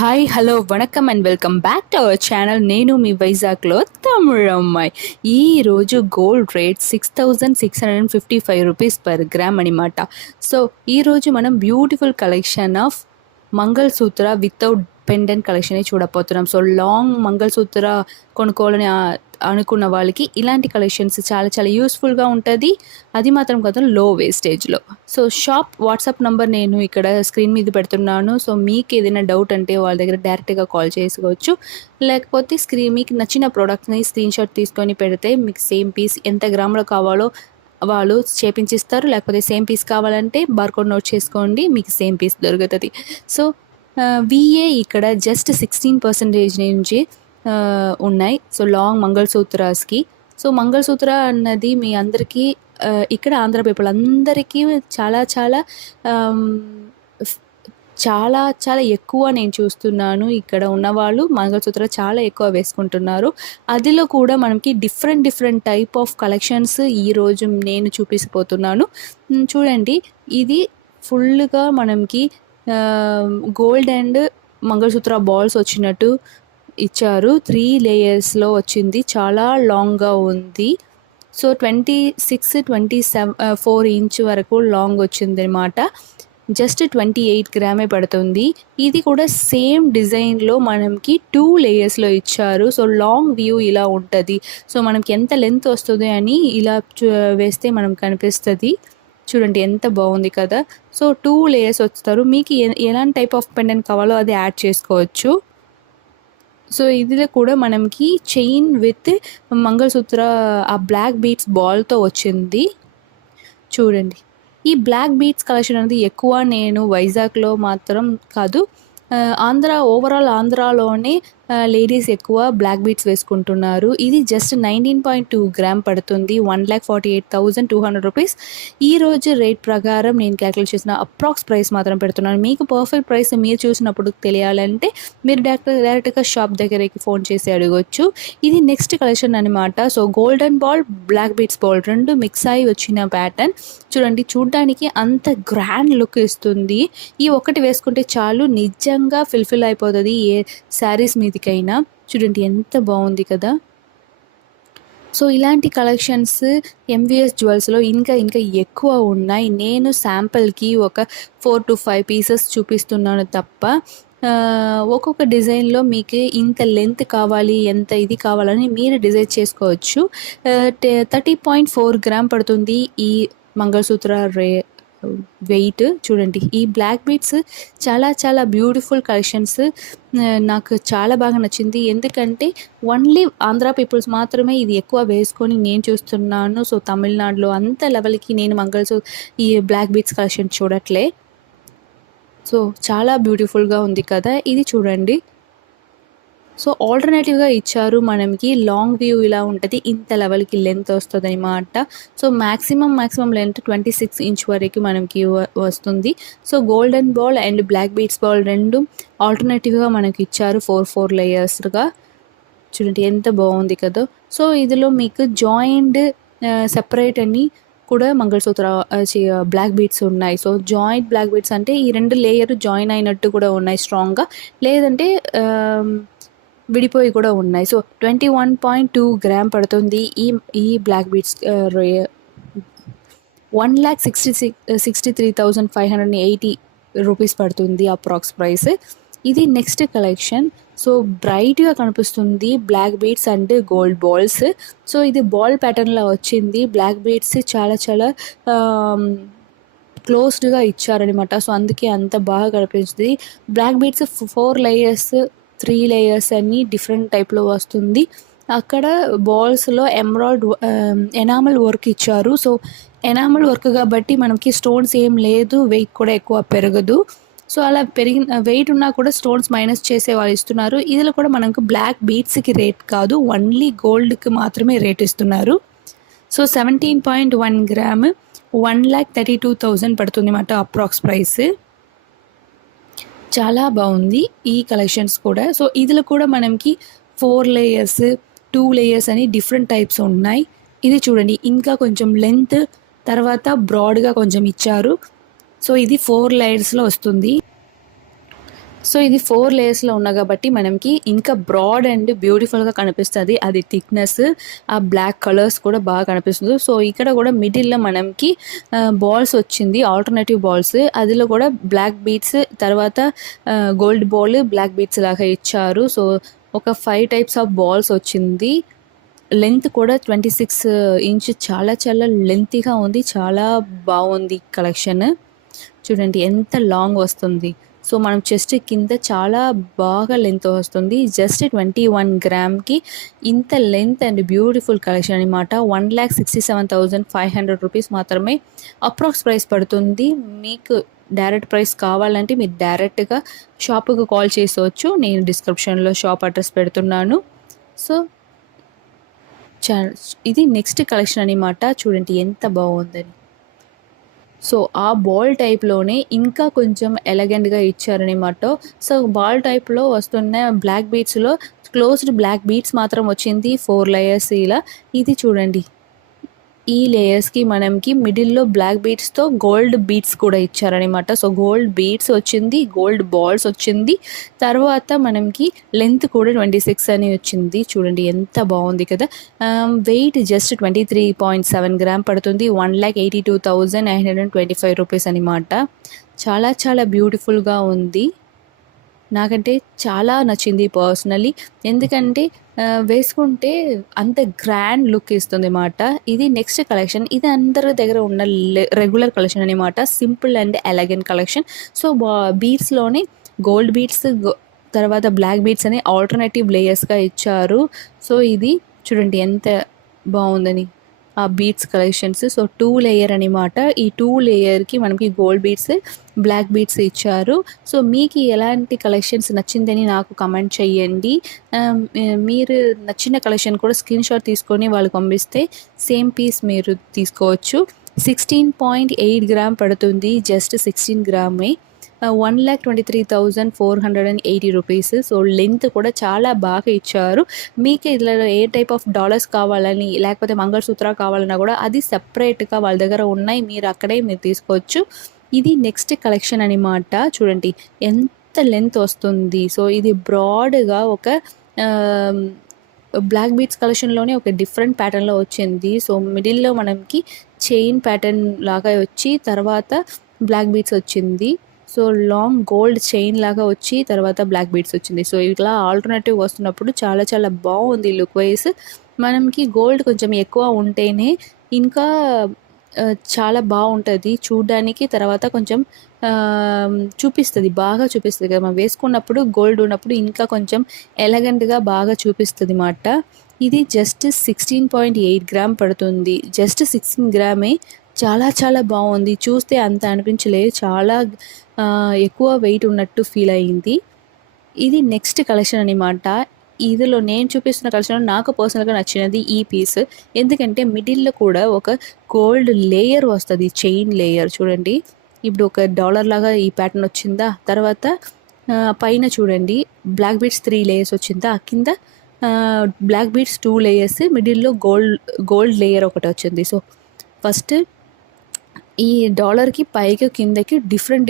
Hi hello vanakkam and welcome back to our channel. నేను మీ వైజాగ్లో తమిళమ్మాయి. ఈరోజు gold rate 6,655 rupees per gram అనమాట. So ఈరోజు మనం beautiful collection of mangalsutra without pendant collection చూడబోతున్నాం. సో లాంగ్ మంగళసూత్ర కొనుక్కోవాలని అనుకున్న వాళ్ళకి ఇలాంటి కలెక్షన్స్ చాలా చాలా యూస్ఫుల్గా ఉంటుంది. అది మాత్రం కదా లో వేస్టేజ్లో. సో షాప్ వాట్సాప్ నెంబర్ నేను ఇక్కడ స్క్రీన్ మీద పెడుతున్నాను. సో మీకు ఏదైనా డౌట్ అంటే వాళ్ళ దగ్గర డైరెక్ట్గా కాల్ చేసుకోవచ్చు. లేకపోతే మీకు నచ్చిన ప్రోడక్ట్ని స్క్రీన్ షాట్ తీసుకొని పెడితే మీకు సేమ్ పీస్ ఎంత గ్రాములో కావాలో వాళ్ళు చేపించిస్తారు. లేకపోతే సేమ్ పీస్ కావాలంటే బార్కోడ్ నోట్ చేసుకోండి, మీకు సేమ్ పీస్ దొరుకుతుంది. సో విఏ ఇక్కడ జస్ట్ 16% నుంచి ఉన్నాయి. సో లాంగ్ మంగళసూత్రాస్కి. సో మంగళసూత్ర అన్నది మీ అందరికీ ఇక్కడ ఆంధ్ర పీపుల్ అందరికీ చాలా చాలా చాలా చాలా ఎక్కువ నేను చూస్తున్నాను. ఇక్కడ ఉన్నవాళ్ళు మంగళసూత్ర చాలా ఎక్కువ వేసుకుంటున్నారు. అదిలో కూడా మనకి డిఫరెంట్ టైప్ ఆఫ్ కలెక్షన్స్ ఈరోజు నేను చూపిపోతున్నాను. చూడండి, ఇది ఫుల్గా మనకి గోల్డ్ అండ్ మంగళసూత్ర బాల్స్ వచ్చినట్టు ఇచ్చారు. 3 లేయర్స్లో వచ్చింది, చాలా లాంగ్గా ఉంది. సో 26-27-4 ఇంచ్ వరకు లాంగ్ వచ్చింది అనమాట. జస్ట్ 28 గ్రామే పడుతుంది. ఇది కూడా సేమ్ డిజైన్లో మనకి 2 లేయర్స్లో ఇచ్చారు. సో లాంగ్ వ్యూ ఇలా ఉంటుంది. సో మనకి ఎంత లెంత్ వస్తుంది అని ఇలా వేస్తే మనం కనిపిస్తుంది. చూడండి ఎంత బాగుంది కదా. సో 2 లేయర్స్ వస్తారు. మీకు ఎలాంటి టైప్ ఆఫ్ పెండెంట్ కావాలో అది యాడ్ చేసుకోవచ్చు. సో ఇదిలో కూడా మనకి చైన్ విత్ మంగళసూత్ర ఆ బ్లాక్ బీట్స్ బాల్తో వచ్చింది. చూడండి, ఈ బ్లాక్ బీట్స్ కలెక్షన్ అనేది ఎక్కువ నేను వైజాగ్లో మాత్రం కాదు, ఓవరాల్ ఆంధ్రాలోనే లేడీస్ ఎక్కువ బ్లాక్ బీట్స్ వేసుకుంటున్నారు. ఇది జస్ట్ 19.2 గ్రామ్ పడుతుంది. 1,48,200 రూపీస్. ఈరోజు రేట్ ప్రకారం నేను క్యాల్కులేట్ చేసిన అప్రాక్స్ ప్రైస్ మాత్రం పెడుతున్నాను. మీకు పర్ఫెక్ట్ ప్రైస్ మీరు చూసినప్పుడు తెలియాలంటే మీరు డైరెక్ట్గా షాప్ దగ్గరికి ఫోన్ చేసి అడగవచ్చు. ఇది నెక్స్ట్ కలెక్షన్ అనమాట. So golden ball, black beats ball రెండు మిక్స్ అయి వచ్చిన ప్యాటర్న్. చూడండి, చూడ్డానికి అంత గ్రాండ్ లుక్ ఇస్తుంది. ఈ ఒకటి వేసుకుంటే చాలు, నిజంగా ఫిల్ఫిల్ అయిపోతుంది ఏ శారీస్ మీదకైనా. చూడండి ఎంత బాగుంది కదా. సో ఇలాంటి కలెక్షన్స్ ఎంవిఎస్ జ్యువెల్స్లో ఇంకా ఎక్కువ ఉన్నాయి. నేను శాంపుల్కి ఒక 4 to 5 పీసెస్ చూపిస్తున్నాను తప్ప ఒక్కొక్క డిజైన్లో మీకు ఇంత లెంత్ కావాలి, ఎంత ఇది కావాలని మీరు డిజైన్ చేసుకోవచ్చు. 30.4 గ్రామ్ పడుతుంది ఈ మంగళసూత్ర వెయిట్. చూడండి, ఈ బ్లాక్ బీట్స్ చాలా చాలా బ్యూటిఫుల్ కలెక్షన్స్. నాకు చాలా బాగా నచ్చింది. ఎందుకంటే ఓన్లీ ఆంధ్ర పీపుల్స్ మాత్రమే ఇది ఎక్కువ వేసుకొని నేను చూస్తున్నాను. సో తమిళనాడులో అంత లెవెల్కి నేను ఈ బ్లాక్ బీట్స్ కలెక్షన్ చూడట్లే. సో చాలా బ్యూటిఫుల్గా ఉంది కదా. ఇది చూడండి, సో ఆల్టర్నేటివ్గా ఇచ్చారు మనకి. లాంగ్ వ్యూ ఇలా ఉంటుంది, ఇంత లెవెల్కి లెంత్ వస్తుంది అనమాట. సో మ్యాక్సిమం లెంత్ 26 ఇంచ్ వరకు మనకి వస్తుంది. So golden ball and black beats ball రెండు ఆల్టర్నేటివ్గా మనకి ఇచ్చారు 4 లేయర్స్గా. చూడండి ఎంత బాగుంది కదా. సో ఇందులో మీకు జాయింట్ సెపరేట్ అని కూడా మంగళసూత్ర బ్లాక్ బీట్స్ ఉన్నాయి. సో జాయింట్ బ్లాక్ బీట్స్ అంటే ఈ 2 లేయర్ జాయిన్ అయినట్టు కూడా ఉన్నాయి స్ట్రాంగ్గా, లేదంటే విడిపోయి కూడా ఉన్నాయి. సో 21.2 గ్రామ్ పడుతుంది ఈ బ్లాక్ బీట్స్. 1,63,580 రూపీస్ పడుతుంది అప్రాక్స్ ప్రైస్. ఇది నెక్స్ట్ కలెక్షన్. సో బ్రైట్గా కనిపిస్తుంది black beats and gold balls. So ఇది బాల్ ప్యాటర్న్లో వచ్చింది. బ్లాక్ బీట్స్ చాలా చాలా క్లోజ్డ్గా ఇచ్చారనమాట. సో అందుకే అంత బాగా కనిపిస్తుంది. బ్లాక్ బీట్స్ 4 లేయర్స్ 3 లేయర్స్ అన్ని డిఫరెంట్ టైప్లో వస్తుంది. అక్కడ బాల్స్లో ఎనామల్ వర్క్ ఇచ్చారు. సో ఎనామల్ వర్క్ కాబట్టి మనకి స్టోన్స్ ఏం లేదు, వెయిట్ కూడా ఎక్కువ పెరగదు. సో అలా పెరిగిన వెయిట్ ఉన్నా కూడా స్టోన్స్ మైనస్ చేసే వాళ్ళు ఇస్తున్నారు. ఇందులో కూడా మనకు బ్లాక్ బీట్స్కి రేట్ కాదు, ఓన్లీ గోల్డ్కి మాత్రమే రేట్ ఇస్తున్నారు. సో 17.1 గ్రామ్ 1,32,000 పడుతుంది అన్నమాట అప్రాక్స్ ప్రైస్. చాలా బాగుంది ఈ కలెక్షన్స్ కూడా. సో ఇందులో కూడా మనకి 4 లేయర్స్ 2 లేయర్స్ అని డిఫరెంట్ టైప్స్ ఉన్నాయి. ఇది చూడండి, ఇంకా కొంచెం లెంత్ తర్వాత బ్రాడ్గా కొంచెం ఇచ్చారు. సో ఇది 4 లేయర్స్లో వస్తుంది. సో ఇది 4 లేయర్స్‌లో ఉన్న కాబట్టి మనకి ఇంకా బ్రాడ్ అండ్ బ్యూటిఫుల్‌గా కనిపిస్తది. అది థిక్‌నెస్, ఆ బ్లాక్ కలర్స్ కూడా బాగా కనిపిస్తుంది. సో ఇక్కడ కూడా మిడిల్‌లో మనకి బాల్స్ వచ్చింది. Alternative balls. అదిలో కూడా బ్లాక్ బీడ్స్ తర్వాత గోల్డ్ బాల్, బ్లాక్ బీడ్స్ లాగా ఇచ్చారు. సో ఒక 5 టైప్స్ ఆఫ్ బాల్స్ వచ్చింది. లెంత్ కూడా 26 ఇంచ్ చాలా చాలా లెంతీగా ఉంది. చాలా బాగుంది కలెక్షన్. చూడండి ఎంత లాంగ్ వస్తుంది. సో మనం చెస్ట్ కింద చాలా బాగా లెంత్ వస్తుంది. జస్ట్ 21 గ్రామ్‌కి ఇంత లెంత్ అండ్ బ్యూటిఫుల్ కలెక్షన్ అనమాట. 1,67,500 రూపీస్ మాత్రమే అప్రాక్స్ ప్రైస్ పడుతుంది. మీకు డైరెక్ట్ ప్రైస్ కావాలంటే మీరు డైరెక్ట్‌గా షాప్‌కి కాల్ చేసవచ్చు. నేను డిస్క్రిప్షన్‌లో షాప్ అడ్రస్ పెడుతున్నాను. సో ఇది నెక్స్ట్ కలెక్షన్ అనమాట. చూడండి ఎంత బాగుందని. సో ఆ బాల్ టైప్‌లోనే ఇంకా కొంచెం ఎలగెంట్‌గా ఇచ్చారనమాట. సో బాల్ టైప్‌లో వస్తున్న బ్లాక్ బీడ్స్‌లో క్లోజ్డ్ బ్లాక్ బీడ్స్ మాత్రం వచ్చింది 4 లేయర్స్ ఇలా. ఇది చూడండి. ఈ లేయర్స్‌కి మనకి మిడిల్‌లో బ్లాక్ బీడ్స్‌తో గోల్డ్ బీడ్స్ కూడా ఇచ్చారనమాట. సో గోల్డ్ బీడ్స్ వచ్చింది. గోల్డ్ బాల్స్ వచ్చింది. తర్వాత మనకి లెంత్ కూడా 26 అని వచ్చింది. చూడండి ఎంత బాగుంది కదా! వెయిట్ జస్ట్ 23.7 గ్రామ్ పడుతుంది. 1,82,925 రూపీస్ అనమాట. చాలా చాలా బ్యూటిఫుల్‌గా ఉంది. నాకంటే చాలా నచ్చింది పర్సనలీ. ఎందుకంటే వేసుకుంటే అంత గ్రాండ్ లుక్ ఇస్తుందన్నమాట. ఇది నెక్స్ట్ కలెక్షన్. ఇది అందరి దగ్గర ఉన్న రెగ్యులర్ కలెక్షన్ అనమాట. Simple and elegant collection. So బీడ్స్‌లోనే గోల్డ్ బీడ్స్ తర్వాత బ్లాక్ బీడ్స్ అని ఆల్టర్నేటివ్ లేయర్స్‌గా ఇచ్చారు. సో ఇది చూడండి ఎంత బాగుందని. ఆ బీడ్స్ కలెక్షన్స్. సో 2 లేయర్ అనమాట. ఈ 2 లేయర్‌కి మనకి గోల్డ్ బీడ్స్, బ్లాక్ బీడ్స్ ఇచ్చారు. సో మీకు ఎలాంటి కలెక్షన్స్ నచ్చిందని నాకు కమెంట్ చేయండి. మీరు నచ్చిన కలెక్షన్ కూడా స్క్రీన్‌షాట్ తీసుకొని వాళ్ళకి పంపిస్తే సేమ్ పీస్ మీరు తీసుకోవచ్చు. 16.8 గ్రామ్ పడుతుంది. జస్ట్ 16 గ్రామే. 1,23,480 రూపీస్. సో లెంత్ కూడా చాలా బాగా ఇచ్చారు. మీకు ఇట్లా ఏ టైప్ ఆఫ్ డాలర్స్ కావాలని లేకపోతే మంగళసూత్ర కావాలన్నా కూడా అది సెపరేట్‌గా వాళ్ళ దగ్గర ఉన్నాయి. మీరు అక్కడే మీరు తీసుకోవచ్చు. ఇది నెక్స్ట్ కలెక్షన్ అనమాట. చూడండి ఎంత లెంత్ వస్తుంది. సో ఇది బ్రాడ్‌గా ఒక బ్లాక్ బీడ్స్ కలెక్షన్‌లోనే ఒక డిఫరెంట్ ప్యాటర్న్‌లో వచ్చింది. సో మిడిల్‌లో మనకి చైన్ ప్యాటర్న్ లాగా వచ్చి తర్వాత బ్లాక్ బీడ్స్ వచ్చింది. సో లాంగ్ గోల్డ్ చైన్ లాగా వచ్చి తర్వాత బ్లాక్ బీడ్స్ వచ్చింది. సో ఇట్లా ఆల్టర్నేటివ్ వస్తున్నప్పుడు చాలా చాలా బాగుంది లుక్ వైస్. మనకి గోల్డ్ కొంచెం ఎక్కువ ఉంటేనే ఇంకా చాలా బాగుంటుంది చూడ్డానికి. తర్వాత కొంచెం చూపిస్తుంది, బాగా చూపిస్తుంది కదా. మనం వేసుకున్నప్పుడు గోల్డ్ ఉన్నప్పుడు ఇంకా కొంచెం ఎలగెంట్‌గా బాగా చూపిస్తుంది మాట. ఇది జస్ట్ 16.8 గ్రామ్ పడుతుంది. జస్ట్ 16 గ్రామే. చాలా చాలా బాగుంది. చూస్తే అంత అనిపించలేదు. చాలా ఎక్కువ వెయిట్ ఉన్నట్టు ఫీల్ అయ్యింది. ఇది నెక్స్ట్ కలెక్షన్ అనమాట. ఇందులో నేను చూపిస్తున్న కలెక్షన్‌లో నాకు పర్సనల్‌గా నచ్చినది ఈ పీస్. ఎందుకంటే మిడిల్‌లో కూడా ఒక గోల్డ్ లేయర్ వస్తది. చైన్ లేయర్ చూడండి. ఇప్పుడు ఒక డాలర్ లాగా ఈ ప్యాటర్న్ వచ్చిందా. తర్వాత పైన చూడండి బ్లాక్ బీడ్స్ 3 లేయర్స్ వచ్చిందా. కింద బ్లాక్ బీడ్స్ 2 లేయర్స్, మిడిల్‌లో గోల్డ్ లేయర్ ఒకటి వచ్చింది. సో ఫస్ట్ ఈ డాలర్‌కి పైకి కిందకి డిఫరెంట్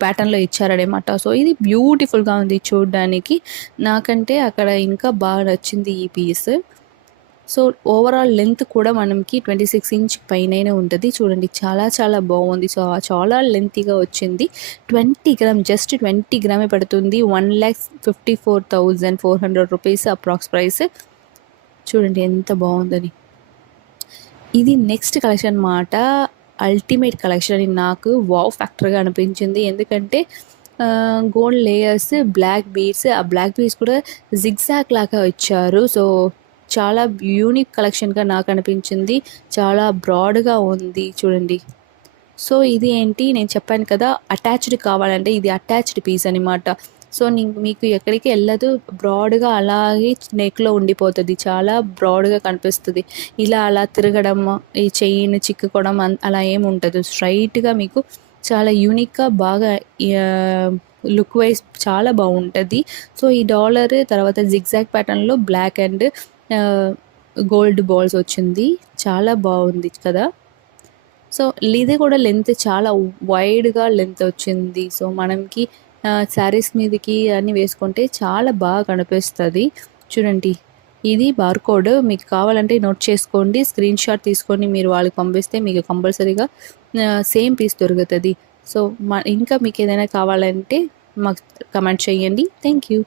ప్యాటర్న్‌లో ఇచ్చారనమాట. సో ఇది బ్యూటిఫుల్‌గా ఉంది చూడ్డానికి. నాకంటే అక్కడ ఇంకా బాగా నచ్చింది ఈ పీస్. సో ఓవరాల్ లెంత్ కూడా మనకి 26 ఇంచ్ పైననే ఉంటుంది. చూడండి చాలా చాలా బాగుంది. సో చాలా లెంతీగా వచ్చింది. 20 గ్రామ్ జస్ట్ 20 గ్రామే పడుతుంది. 1,54,400 రూపీస్ అప్రాక్స్ ప్రైస్. చూడండి ఎంత బాగుందని. ఇది నెక్స్ట్ కలెక్షన్ మాట. అల్టిమేట్ కలెక్షన్ అని నాకు వావ్ ఫ్యాక్టర్గా అనిపించింది. ఎందుకంటే గోల్డ్ లేయర్స్, బ్లాక్ బీడ్స్, ఆ బ్లాక్ బీడ్స్ కూడా జిగ్జాగ్ లాగా ఇచ్చారు. సో చాలా యూనిక్ కలెక్షన్గా నాకు అనిపించింది. చాలా బ్రాడ్గా ఉంది చూడండి. సో ఇది ఏంటి నేను చెప్పాను కదా, అటాచ్డ్ కావాలంటే ఇది అటాచ్డ్ పీస్ అనమాట. సో మీకు ఎక్కడికి వెళ్ళదు. బ్రాడ్గా అలాగే నెక్లో ఉండిపోతుంది. చాలా బ్రాడ్గా కనిపిస్తుంది. ఇలా అలా తిరగడం, ఈ చైన్ చిక్కుకోవడం అలా ఏమి ఉండదు. స్ట్రైట్గా మీకు చాలా యూనిక్గా బాగా లుక్ వైజ్ చాలా బాగుంటుంది. సో ఈ డాలర్ తర్వాత జిగ్జాగ్ ప్యాటర్న్లో బ్లాక్ అండ్ గోల్డ్ బాల్స్ వచ్చింది. చాలా బాగుంది కదా. సో ఇది కూడా లెంత్ చాలా వైడ్గా లెంత్ వచ్చింది. సో మనకి శారీస్ మీదకి అన్నీ వేసుకుంటే చాలా బాగా కనిపిస్తుంది. చూడండి, ఇది బార్కోడ్. మీకు కావాలంటే నోట్ చేసుకోండి, స్క్రీన్ షాట్ తీసుకొని మీరు వాళ్ళకి పంపిస్తే మీకు కంపల్సరీగా సేమ్ పీస్ దొరుకుతుంది. సో ఇంకా మీకు ఏదైనా కావాలంటే మాకు కమెంట్ చేయండి. Thank you.